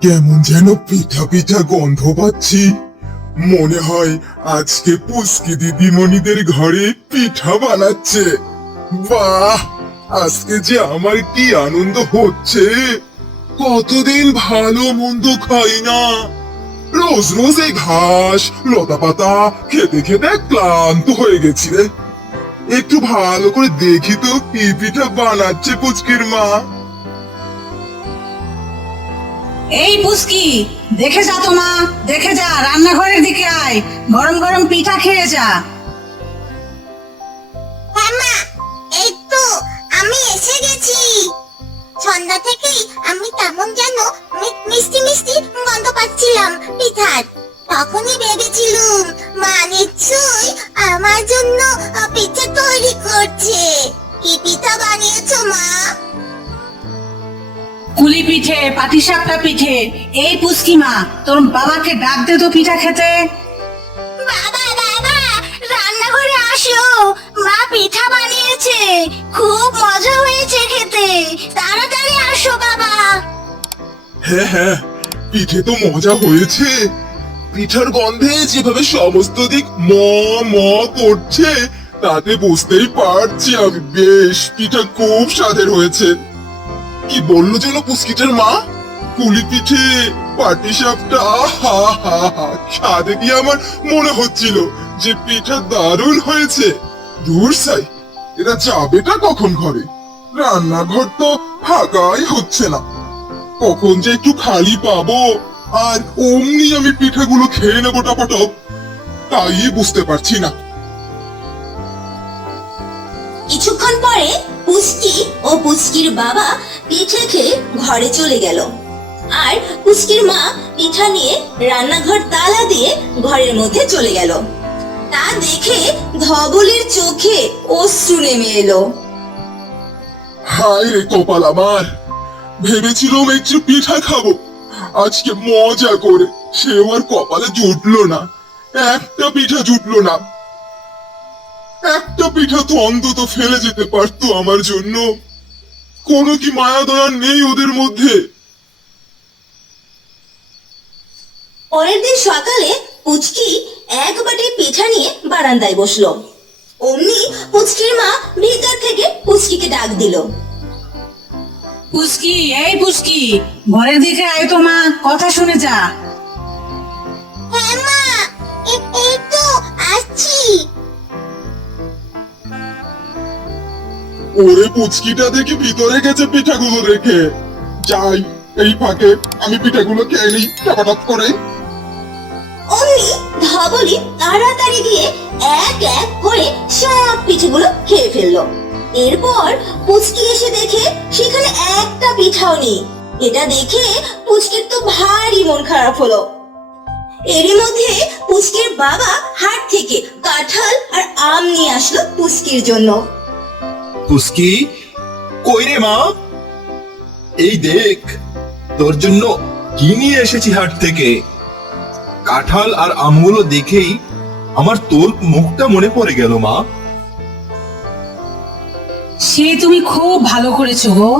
কেমন যেন পিঠা পিঠা গন্ধ পাচ্ছি। মনে হয় আজকে পুস্কি দিদিমণিদের ঘরে পিঠা বানাচ্ছে। বাহ, আজকে যে আমার কি আনন্দ হচ্ছে। কতদিন ভালো মন্দ খাই না। রোজ রোজ এই ঘাস লতা পাতা খেতে খেতে ক্লান্ত হয়ে গেছি রে। একটু ভালো করে দেখি তো কি পিঠা বানাচ্ছে পুচকির মা। এই পুস্কি, দেখে যা তো মা, দেখে যা, রান্নাঘরের দিকে আয়, গরম গরম পিঠা খেয়ে যা। হ্যাঁ মা, এই তো আমি এসে গেছি। সন্ধ্যা থেকেই আমি কেমন যেন মিষ্টি মিষ্টি গন্ধ পাচ্ছিলাম পিঠার। তখনই ভেবেছিলুম মা নিশ্চয়ই আমার জন্য পিঠা তৈরি করছে। কি পিঠা বানিয়েছো মা? কুলি পিঠে, পাটিসাপটা পিঠে। এই পুস্কি মা, তোর বাবাকে ডাক দে তো পিঠা খেতে। বাবা বাবা, রান্নাঘরে আসো, মা পিঠা বানিয়েছে, খুব মজা হয়েছে খেতে, তাড়াতাড়ি আসো বাবা। হ্যাঁ হ্যাঁ, পিঠে তো মজা হয়েছে। পিঠার গন্ধে যেভাবে সমস্ত দিক ম ম করছে, তাতে বুঝতেই পারছি আমি বেশ পিঠা খুব স্বাদের হয়েছে। কি বললো যেন পুস্কিটার মা? কুলি পিঠে, পাটিসাপটা, হা হা হা, স্বাদে কি আমার মনে হচ্ছিল যে পিঠা দারুণ হয়েছে। দূর সাই, এরা যাবেটা কখন ঘরে? রান্নাঘর তো ফাঁকাই হচ্ছে না। কখন যে একটু খালি পাবো আর অমনি আমি পিঠাগুলো খেয়ে নেবো টপাটপ, তাই বুঝতে পারছি না। কিছুক্ষণ পরে পুচকি ও পুচকির বাবা পিঠে খেয়ে ঘরে চলে গেল, আর পুচকির মা পিঠা নিয়ে রান্নাঘর তালা দিয়ে ঘরের মধ্যে চলে গেল। তা দেখে ধবলের চোখে অশ্রু নেমে এলো। হায় রে কপাল আমার, ভেবেছিলাম একটু পিঠা খাবো আজকে মজা করে, সেও আর কপালে জুটলো না। একটা পিঠা জুটলো না। একটা পিঠা তো অন্তত ফেলে যেতে পারতো আমার জন্য। কোনো কি মায়া দয়া নেই ওদের মধ্যে? পরের দিন সকালে পুচকি এক বাটি পিঠা নিয়ে বারান্দায় বসলো। অমনি পুচকির মা ভিতর থেকে পুচকিকে ডাক দিল। পুস্কি, এই পুস্কি, ঘরের দিকে আয় তো মা, কথা শুনে যা। হ্যাঁ মা, এই তো আসছি। ওরে পুচকিটা দেখি ভিতরে গেছে পিঠাগুলো রেখে। যাই, এই ফাঁকে আমি পিঠাগুলো খেয়ে নিই টপাটপ করে। অমনি ধবলি তাড়াতাড়ি দিয়ে এক এক করে সব পিঠেগুলো খেয়ে ফেললো। এরপর পুচকি এসে দেখে সেখানে একটা পিঠাও নেই। এটা দেখে পুচকির তো ভারী মন খারাপ হলো। এরই মধ্যে পুচকির বাবা হাট থেকে কাঁঠাল আর আম নিয়ে আসলো পুচকির জন্য। পুস্কি, কই রে মা? এই দেখ, তোর জন্য কি নিয়ে এসেছি হাট থেকে। কাঁঠাল আর আমগুলো দেখেই আমার তোর মুখটা মনে পড়ে গেল মা। সে তুমি খুব ভালো করেছো গো।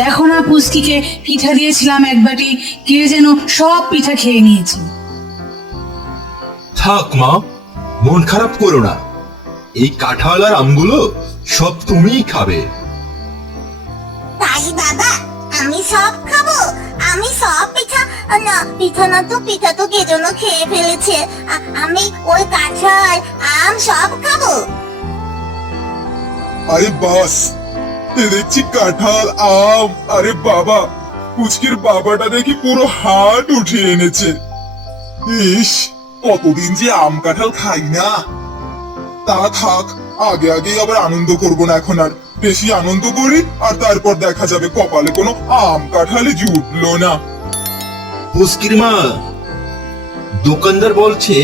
দেখো না, পুস্কিকে পিঠা দিয়েছিলাম এক বাটি, কে যেন সব পিঠা খেয়ে নিয়েছে। থাক মা, মন খারাপ করো না। এই কাঁঠাল আর আমগুলো সব তুমিই খাবে। তাই বাবা, আমি সব খাবো, আমি সব পিঠা না, পিঠা তো কে যেন খেয়ে ফেলেছে। আমি ওই কাঁঠাল আম সব খাবো। আরে বাস, এ দেখছি কাঁঠাল আম। আরে বাবা, পুচকির বাবাটা দেখি পুরো হাট উঠিয়ে এনেছে। ইস, কতদিন যে আম কাঁঠাল খাই না। তা থাক, আগে আগে আবার আনন্দ করবো না এখন আর। বেশি আনন্দ করি আর তারপর দেখা যাবে কপালে কোনো আম কাঁঠালে জুটলো না। পুস্কির মা, দোকানদার বলছে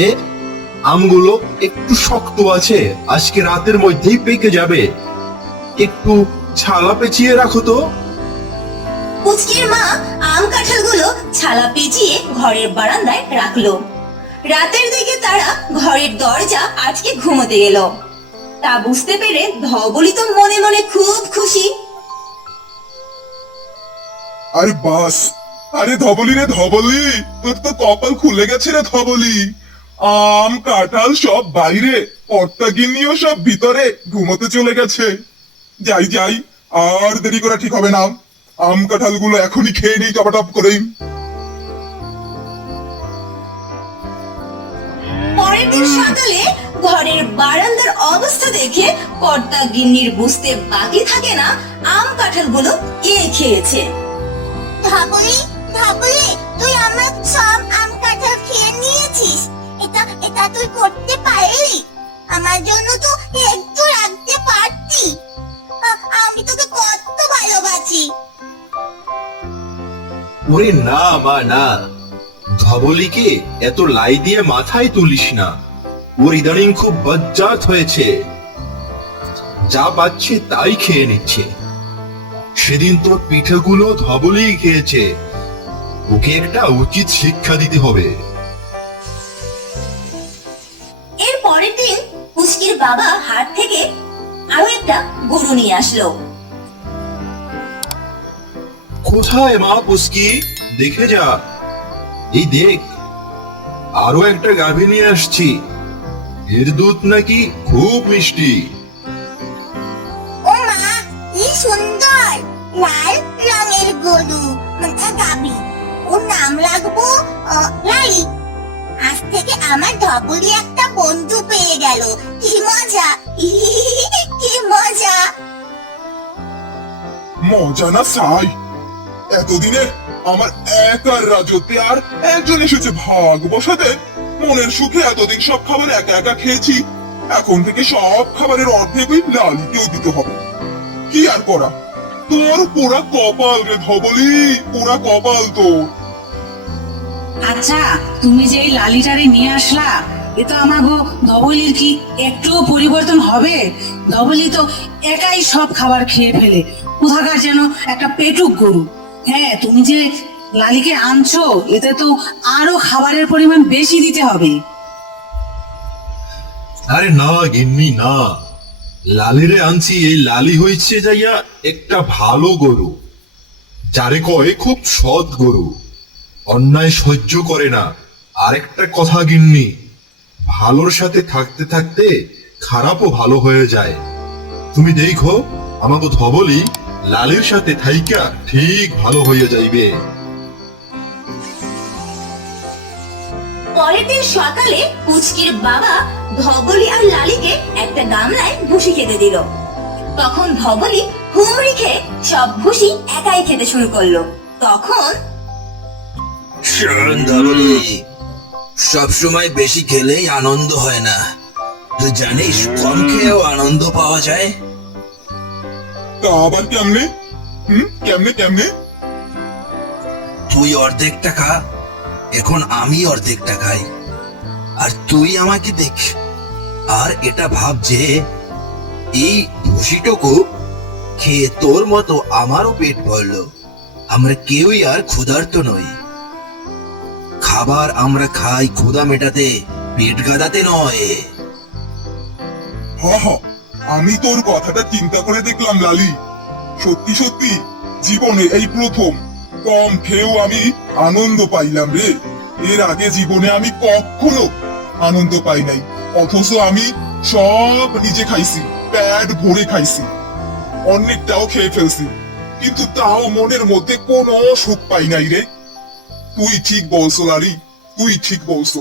আমগুলো একটু শক্ত আছে, আজকে রাতের মধ্যেই পেকে যাবে। একটু ছালা পেঁচিয়ে রাখো তো। পুচকির মা আম কাঁঠালগুলো ছালা পেঁচিয়ে ঘরের বারান্দায় রাখলো। রাতের দিকে তারা ঘরের দরজা আজকে ঘুমোতে গেল। তা বুঝতে পেরে ধবলি তো মনে মনে খুব খুশি। আরে বাস, আরে ধবলি রে ধবলি, তোর তো কপাল খুলে গেছে রে ধবলি। আম কাঁঠাল সব বাইরে, কর্তা গিন্নিও সব ভিতরে ঘুমোতে চলে গেছে। যাই যাই, আর দেরি করা ঠিক হবে না। আম কাঁঠাল গুলো এখনই খেয়ে নিই টপাটপ করেই। পরের দিন সকালে ঘরের বারান্দার অবস্থা দেখে কর্তা গিন্নির বুঝতে বাকি থাকে না আম কাঁঠালগুলো কে খেয়েছে। ধবলি, ধবলি, তুই আমার সব আম কাঁঠাল খেয়ে নিয়েছিস। এটা তুই করতে পারলি? আমার জন্য তো একটু রাখতে পারতি। আমি তোকে কত ভালোবাসি। ওরে না মা না, ধবলিকে এত লাই দিয়ে মাথায় তুলিস না। ওর ইদানিং খুব বজ্জাত হয়েছে, যা পাচ্ছে তাই খেয়ে নিচ্ছে। সেদিন তোর পিঠাগুলো ধবলি খেয়েছে, ওকে একটা উচিত শিক্ষা দিতে হবে। এর পরের দিন পুচকির বাবা হাট থেকে আরো একটা গরু নিয়ে আসলো। কোথায় মা পুচকি, দেখে যা। এই দেখ, আরো একটা গাভী নিয়ে আসছি। এর দুধ নাকি খুব মিষ্টি। ও মা, কি সুন্দর লাল রঙের গরু, গাবি। ওর নাম রাখবো লালি। আজ থেকে আমার ধবলি একটা বন্ধু পেয়ে গেল। কি মজা, কি মজা। মজা না সাই, এতদিনে আমার একার রাজত্বে আর একজন এসেছে ভাগ বসাতে। মনের সুখে এতদিন সব খাবার একা একা খেয়েছি, এখন থেকে সব খাবারের অর্ধেক ওই লালিকেও দিতে হবে। কি আর করা, তোর পোড়া কপাল রে ধবলি, পোড়া কপাল তোর। আচ্ছা, তুমি যে এই লালিটারে নিয়ে আসলা, এ তো আমাগো ধবলির কি একটুও পরিবর্তন হবে? ধবলি তো একাই সব খাবার খেয়ে ফেলে, কোথাকার যেন একটা পেটুক গরু। হ্যাঁ, তুমি যে লালিকে আনছো, এতে তো আরো খাবারের পরিমাণ বেশি দিতে হবে। আরে না গিন্নি না, লালিরে আনছি। এই লালি হয়েছে যাইয়া একটা ভালো গরু, যারে কয় খুব সৎ গরু, অন্যায় সহ্য করে না। আরেকটা কথা গিন্নি, ভালোর সাথে থাকতে থাকতে খারাপও ভালো হয়ে যায়। তুমি দেখো, আমাকে ধবলি লালির সাথে থাইকা ঠিক ভালো হয়ে যাইবে। পরের দিন সকালে পুচকির বাবা ধবলি আর লালিকে একটা গামলায় ভুসি খেতে দিল। তখন ধবলি হুমড়ি খেয়ে সব ভুসি একাই খেতে শুরু করলো। তখন শোন ধবলি, সবসময় বেশি খেলেই আনন্দ হয় না। তুই জানিস কম খেয়েও আনন্দ পাওয়া যায়। তা আবার কেমনে? কেমনে কেমনে? তুই অর্ধেকটা খা, এখন আমি অর্ধেকটা খাই, আর তুই আমাকে দেখ। আর এটা ভাব যে এই ভুসিটুকু খেয়ে তোর মতো আমারও পেট ভরলো। আমরা কেউই আর ক্ষুধার্ত নই। খাবার আমরা খাই ক্ষুধা মেটাতে, পেট গাদাতে নয়। হ, আমি তোর কথাটা চিন্তা করে দেখলাম লালি। সত্যি সত্যি জীবনে এই প্রথম কম খেয়েও আমি আনন্দ পাইলাম রে। এর আগে জীবনে আমি কখনো আনন্দ পাই নাই, অথচ আমি সব নিজে খাইছি, পেট ভরে খাইছি, অনেকটাও খেয়ে ফেলছি, কিন্তু তাও মনের মধ্যে কোনো সুখ পাই নাই রে। তুই ঠিক বলছো লালি, তুই ঠিক বলছো।